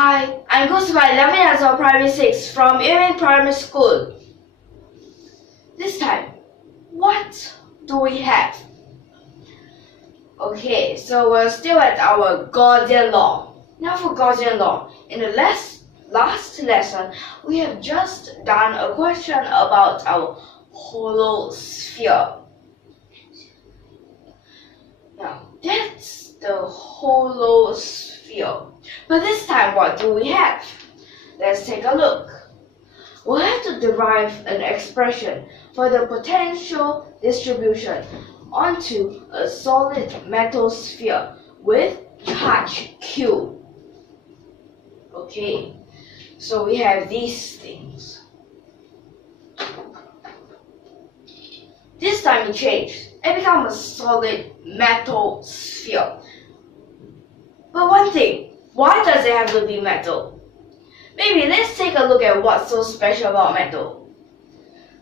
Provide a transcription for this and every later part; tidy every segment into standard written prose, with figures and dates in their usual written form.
Hi, I'm Guo Cheng Guang Primary 6 from YUMIN Primary School. This time, what do we have? Okay, so we're still at our Gaussian Law. Now for Gaussian Law, in the last lesson, we have just done a question about our hollow sphere. Now, that's the hollow sphere. But this time, what do we have? Let's take a look. We'll have to derive an expression for the potential distribution onto a solid metal sphere with charge Q. Okay, so we have these things. This time it changed. It became a solid metal sphere. But one thing, why does it have to be metal? Maybe let's take a look at what's so special about metal.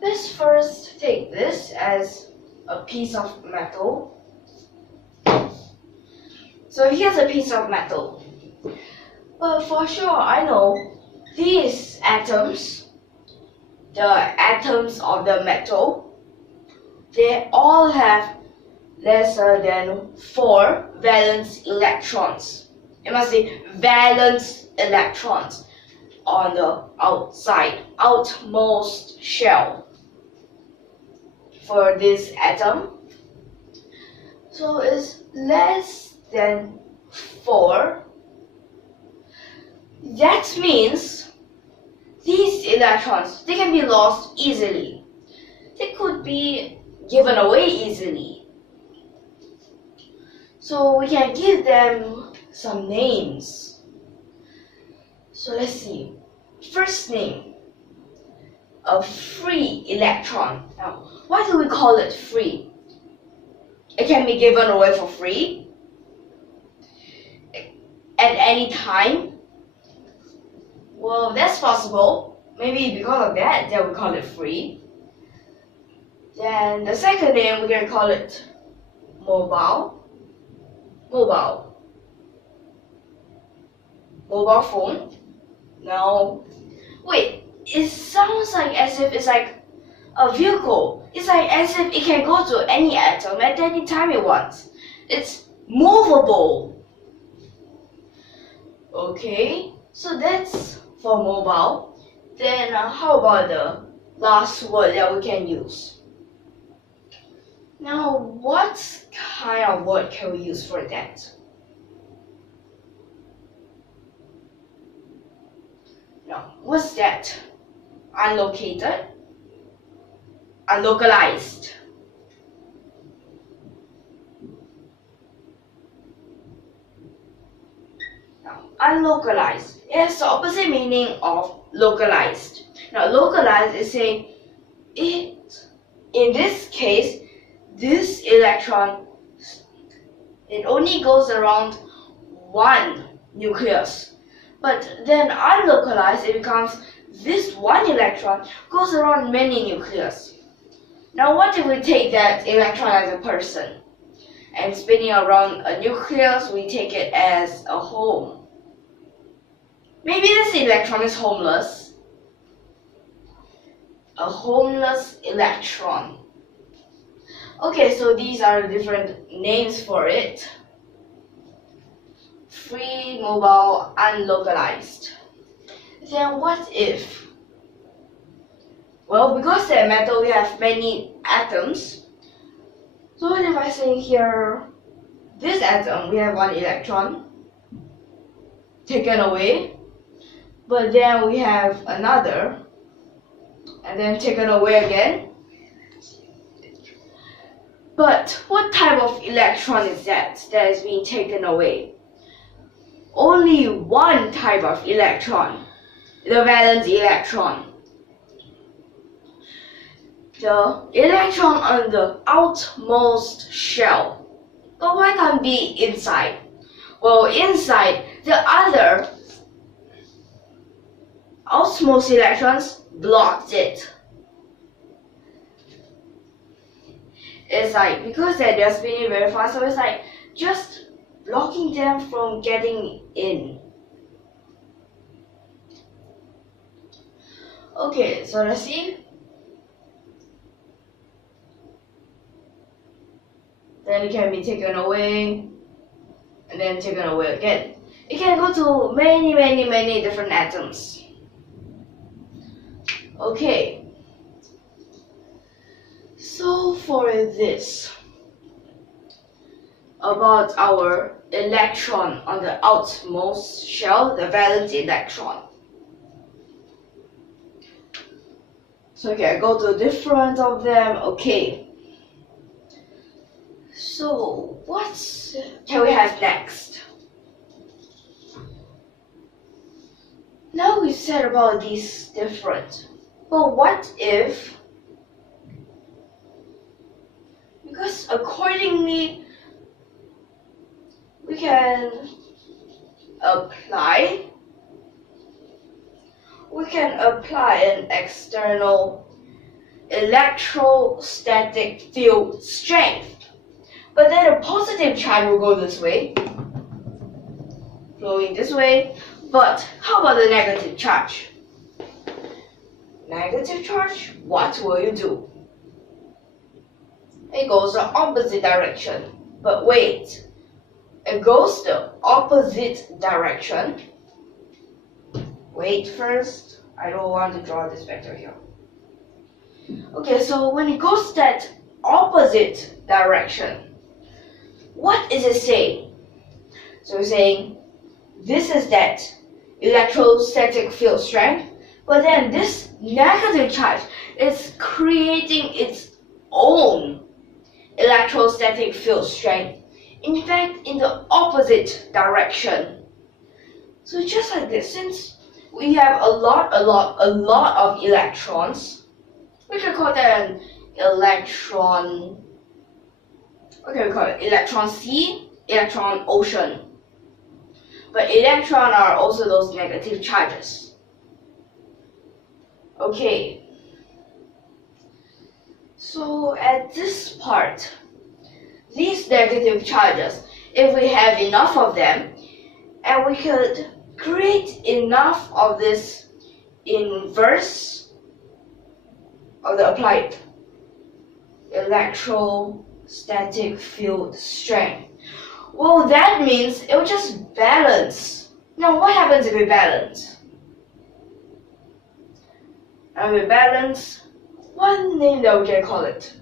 Let's first take this as a piece of metal. So here's a piece of metal. But for sure, I know these atoms, the atoms of the metal, they all have lesser than 4 valence electrons. It must be valence electrons on the outside, outmost shell for this atom. So it's less than 4. That means these electrons, they can be lost easily. They could be given away easily. So we can give them some names. So let's see. First name, a free electron. Now, why do we call it free? It can be given away for free at any time. Well, that's possible. Maybe because of that, we call it free. Then the second name, we're gonna call it mobile phone. Now, wait, it sounds like as if it's like a vehicle. It's like as if it can go to any atom at any time it wants. It's movable. Okay, so that's for mobile. Then how about the last word that we can use? Now, what kind of word can we use for that? Now, what's that? Unlocated, unlocalized. Now, unlocalized. It has the opposite meaning of localized. Now, localized is saying it, in this case, this electron, it only goes around one nucleus. But then unlocalized, it becomes this one electron goes around many nucleus. Now what if we take that electron as a person? And spinning around a nucleus, we take it as a home. Maybe this electron is homeless. A homeless electron. Okay, so these are the different names for it. Free, mobile, unlocalized. Then what if? Well, because they're metal, we have many atoms. So what if I say here, this atom, we have one electron taken away, but then we have another, and then taken away again. But what type of electron is that is being taken away? Only one type of electron, the valence electron. The electron on the outmost shell. But why can't be inside? Well, inside, the other outmost electrons blocked it. It's like, because they're spinning very fast, so it's like just blocking them from getting in. Okay, so let's see. Then it can be taken away, and then taken away again. It can go to many different atoms. Okay. So for this, about our electron on the outmost shell, the valence electron. So okay, I go to different of them. Okay. So what can we have next? Now we said about these different, but what if, because accordingly we can apply an external electrostatic field strength. But then a positive charge will go this way, flowing this way. But how about the negative charge? Negative charge, what will you do? It goes the opposite direction. But wait, it goes the opposite direction. Wait first, I don't want to draw this vector here. Okay, so when it goes that opposite direction, what is it saying? So it's saying this is that electrostatic field strength, but then this negative charge is creating its own electrostatic field strength, in fact in the opposite direction. So just like this, since we have a lot of electrons, we can call that an electron. Okay, we call it electron sea, electron ocean. But electrons are also those negative charges. Okay. So at this part, these negative charges, if we have enough of them, and we could create enough of this inverse of the applied electrostatic field strength, well, that means it will just balance. Now, what happens if we balance? And we balance, one name that we can call it.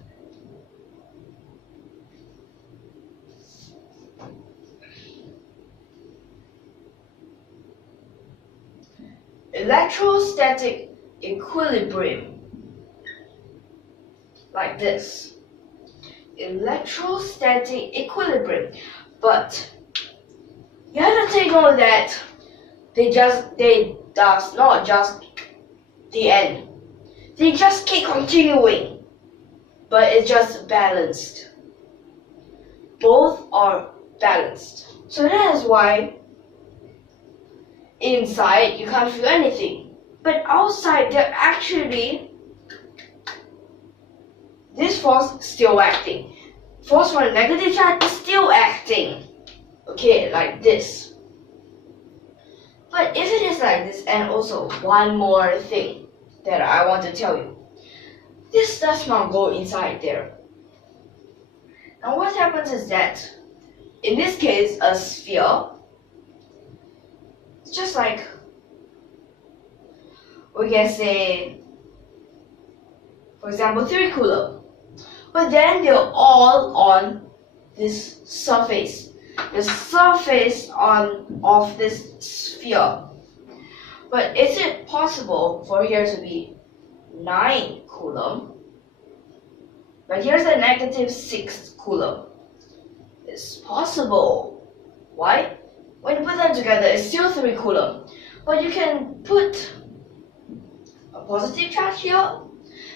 Electrostatic equilibrium. Like this. Electrostatic equilibrium. But you have to take note that they does not just the end. They just keep continuing, but it's just balanced. Both are balanced. So that is why inside you can't feel anything, but outside they're actually, this force still acting. Force for a negative charge is still acting. Okay, like this. But if it is like this, and also one more thing that I want to tell you. This does not go inside there. Now what happens is that, in this case, a sphere, it's just like, we can say, for example, 3 coulomb. But then they're all on this surface. The surface of this sphere. But is it possible for here to be 9 coulomb? But here's a negative 6 coulomb. It's possible. Why? When you put them together, it's still 3 coulomb. But you can put a positive charge here,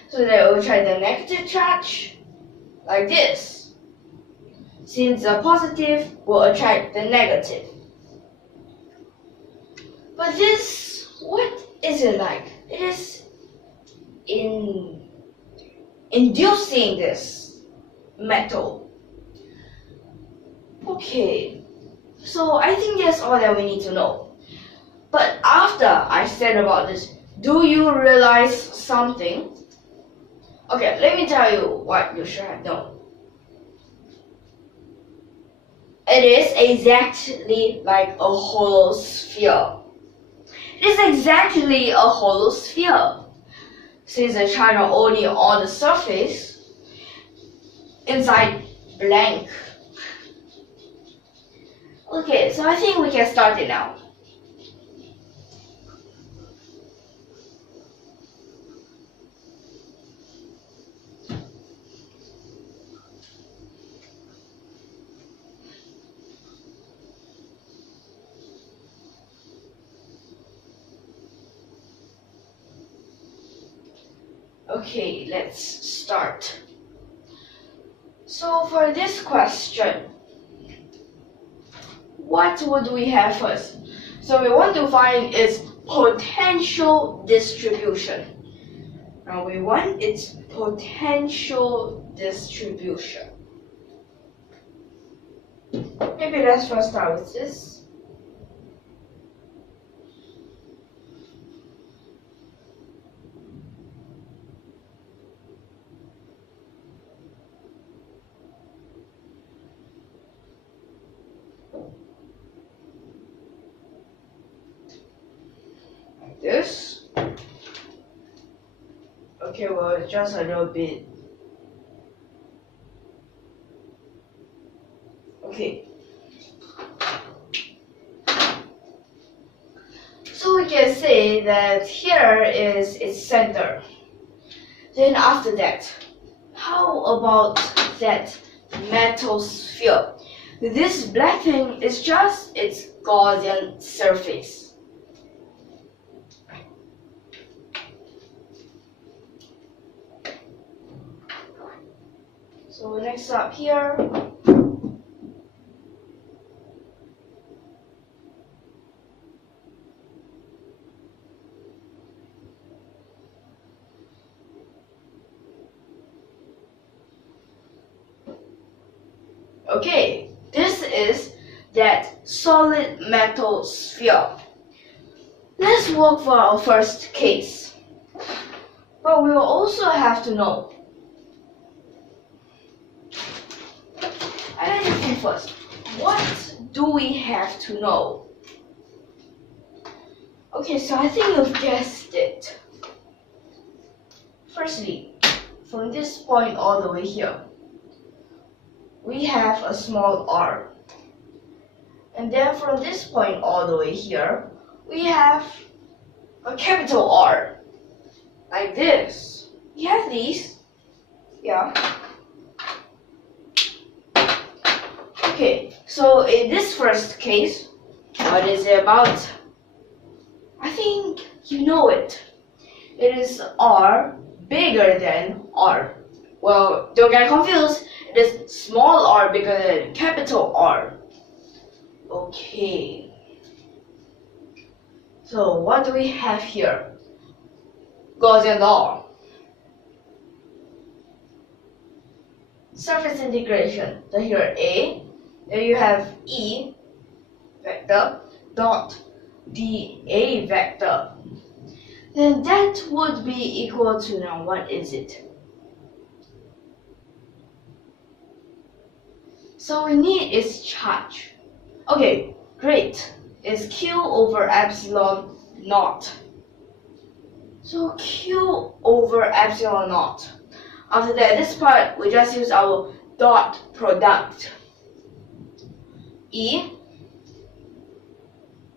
so that it will try the negative charge, like this. Since the positive will attract the negative. But this, what is it like? It is inducing this metal. Okay, so I think that's all that we need to know. But after I said about this Do you realize something? Okay, let me tell you what you should have known. It is exactly like a hollow sphere. It is exactly a hollow sphere. Since the charge are only on the surface, inside blank. Okay, so I think we can start it now. Okay, let's start. So for this question, what would we have first? So we want to find its potential distribution. Now we want its potential distribution. Maybe let's first start with this. This. Okay, well, just a little bit. Okay. So we can say that here is its center. Then after that, how about that metal sphere? This black thing is just its Gaussian surface. So next up here, okay, this is that solid metal sphere. Let's work for our first case. But we will also have to know. I think first, what do we have to know? Okay, so I think you've guessed it. Firstly, from this point all the way here, we have a small r. And then from this point all the way here, we have a capital R. Like this. We have these. Yeah. Okay, so in this first case, what is it about? I think you know it. It is R bigger than R. Well, don't get confused. It is small r bigger than capital R. Okay. So what do we have here? Gaussian Law. Surface integration. So here A. There you have E vector dot dA vector. Then that would be equal to, now what is it? So we need its charge. Okay, great. It's Q over epsilon naught. So Q over epsilon naught. After that, this part we just use our dot product. E,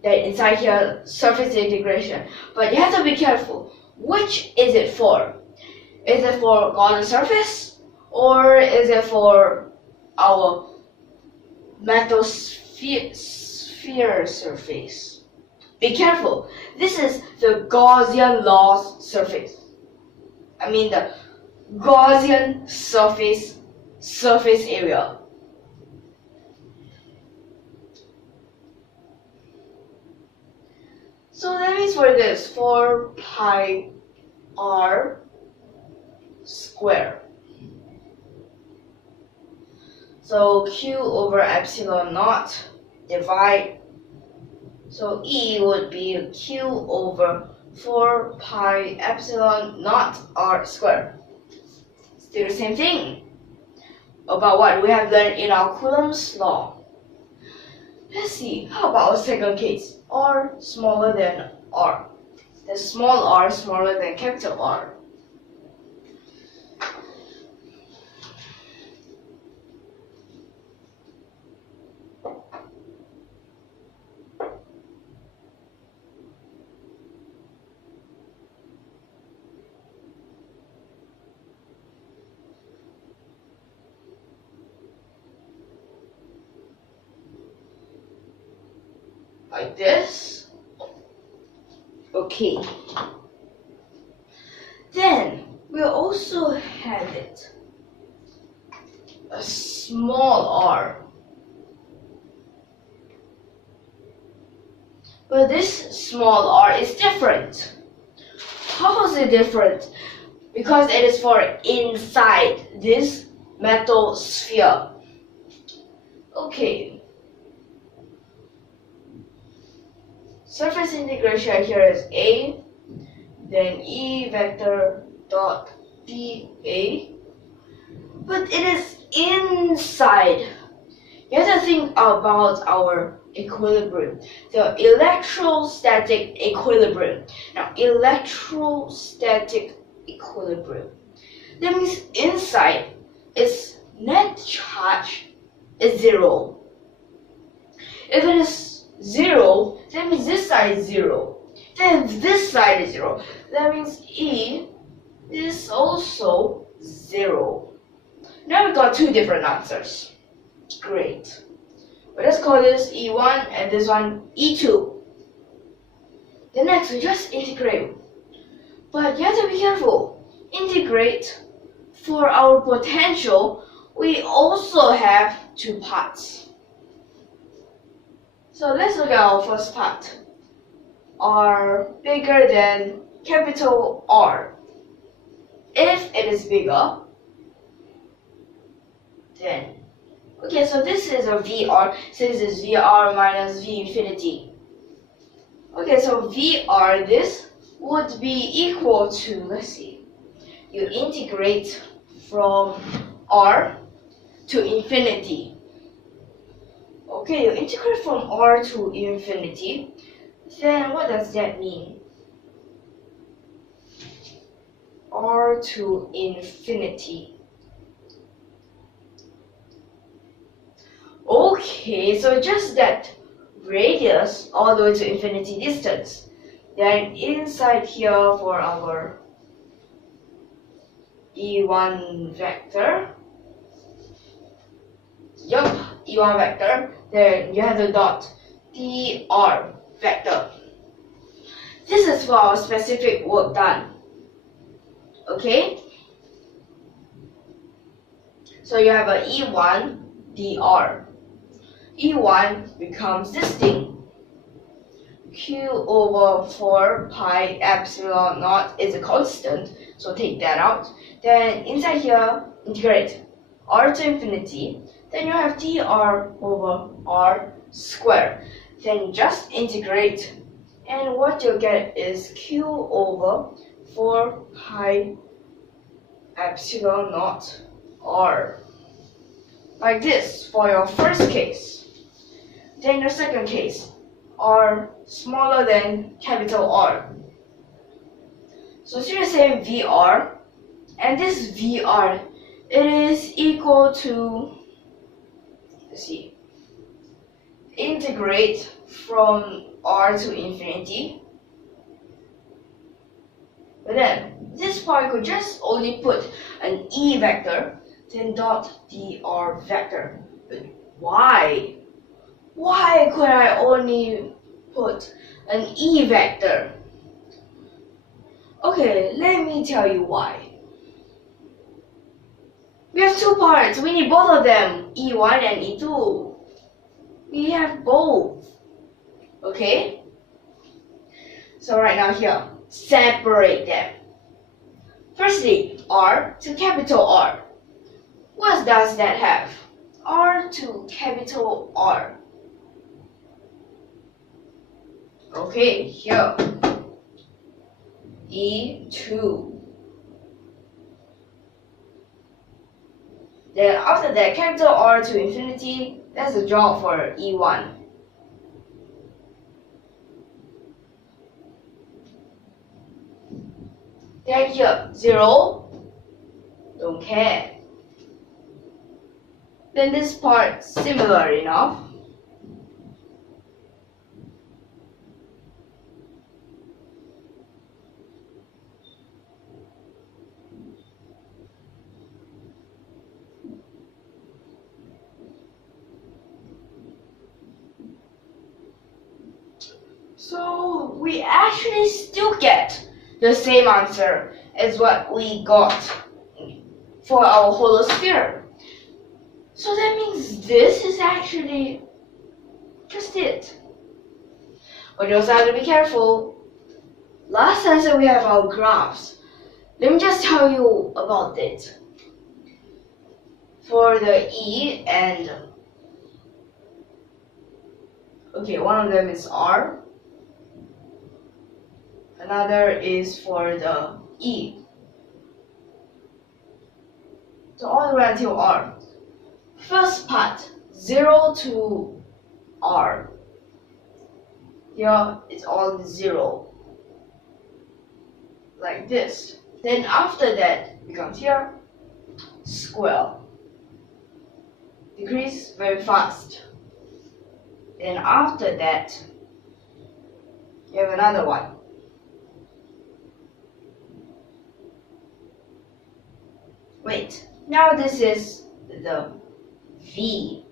then inside here, surface integration. But you have to be careful. Which is it for? Is it for Gaussian surface? Or is it for our metal sphere surface? Be careful. This is the Gaussian Law surface. I mean the Gaussian surface area. So that means for this, 4 pi r square. So Q over epsilon naught divide. So E would be Q over 4 pi epsilon naught r squared. Still the same thing about what we have learned in our Coulomb's law. Let's see, how about our second case, r smaller than r. The small r smaller than capital R. Like this. Okay. Then we also have it a small r. But this small r is different. How is it different? Because it is for inside this metal sphere. Okay. Surface integration here is A, then E vector dot dA, but it is inside. You have to think about our equilibrium, the electrostatic equilibrium. Now, electrostatic equilibrium, that means inside its net charge is 0. If it is 0, that means this side is 0. Then if this side is 0, that means E is also 0. Now we got two different answers. Great. But let's call this E1 and this one E2. The next we just integrate. But you have to be careful. Integrate for our potential, we also have two parts. So let's look at our first part. R bigger than capital R. If it is bigger, then okay, so this is a VR, so this is VR minus V infinity. Okay, so VR, this would be equal to, let's see, you integrate from R to infinity. Okay, you integrate from R to infinity, then what does that mean? R to infinity. Okay, so just that radius all the way to infinity distance. Then inside here for our E1 vector, E1 vector, then you have the dot dr vector. This is for our specific work done. Okay? So you have a E1 dr. E1 becomes this thing. Q over 4 pi epsilon naught is a constant, so take that out. Then inside here, integrate r to infinity. Then you have dr over r squared. Then just integrate, and what you get is q over 4 pi epsilon naught r. Like this for your first case. Then your second case, r smaller than capital R. So it's the same VR, and this VR, it is equal to, let's see, integrate from R to infinity. But then this part could just only put an E vector, then dot dr vector. But why? Why could I only put an E vector? Okay, let me tell you why. We have two parts. We need both of them, E1 and E2. We have both. Okay? So right now here, separate them. Firstly, R to capital R. What does that have? R to capital R. Okay, here. E2. Then after that, capital R to infinity, that's the drop for E1. Then here, 0, don't care. Then this part, similar enough. So we actually still get the same answer as what we got for our holosphere. So that means this is actually just it. But you also have to be careful. Last lesson we have our graphs. Let me just tell you about it. For the E and okay, one of them is R. Another is for the E. So all the way until R. First part, 0 to R. Here it's all 0. Like this. Then after that becomes here, square. Decrease very fast. Then after that, you have another one. Wait, now this is the V.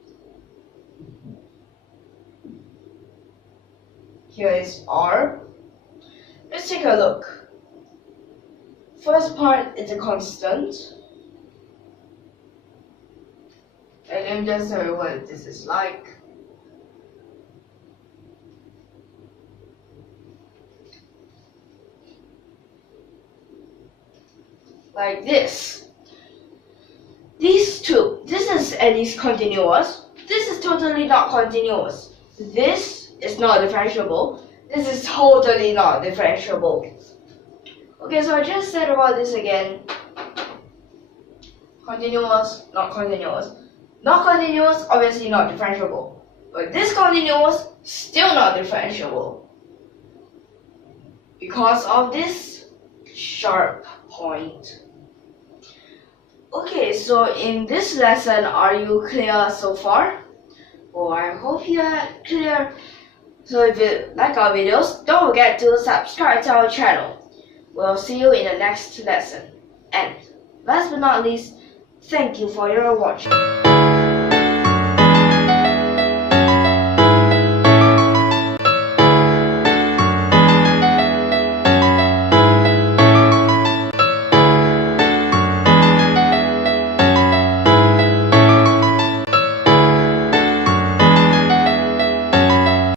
Here is R. Let's take a look. First part is a constant. And let me just tell you what this is like. Like this. These two, this is at least continuous. This is totally not continuous. This is not differentiable. This is totally not differentiable. Okay, so I just said about this again. Continuous, not continuous. Not continuous, obviously not differentiable. But this continuous, still not differentiable. Because of this sharp point. Okay, so in this lesson, are you clear so far? Oh, I hope you are clear. So if you like our videos, don't forget to subscribe to our channel. We'll see you in the next lesson. And last but not least, thank you for your watching.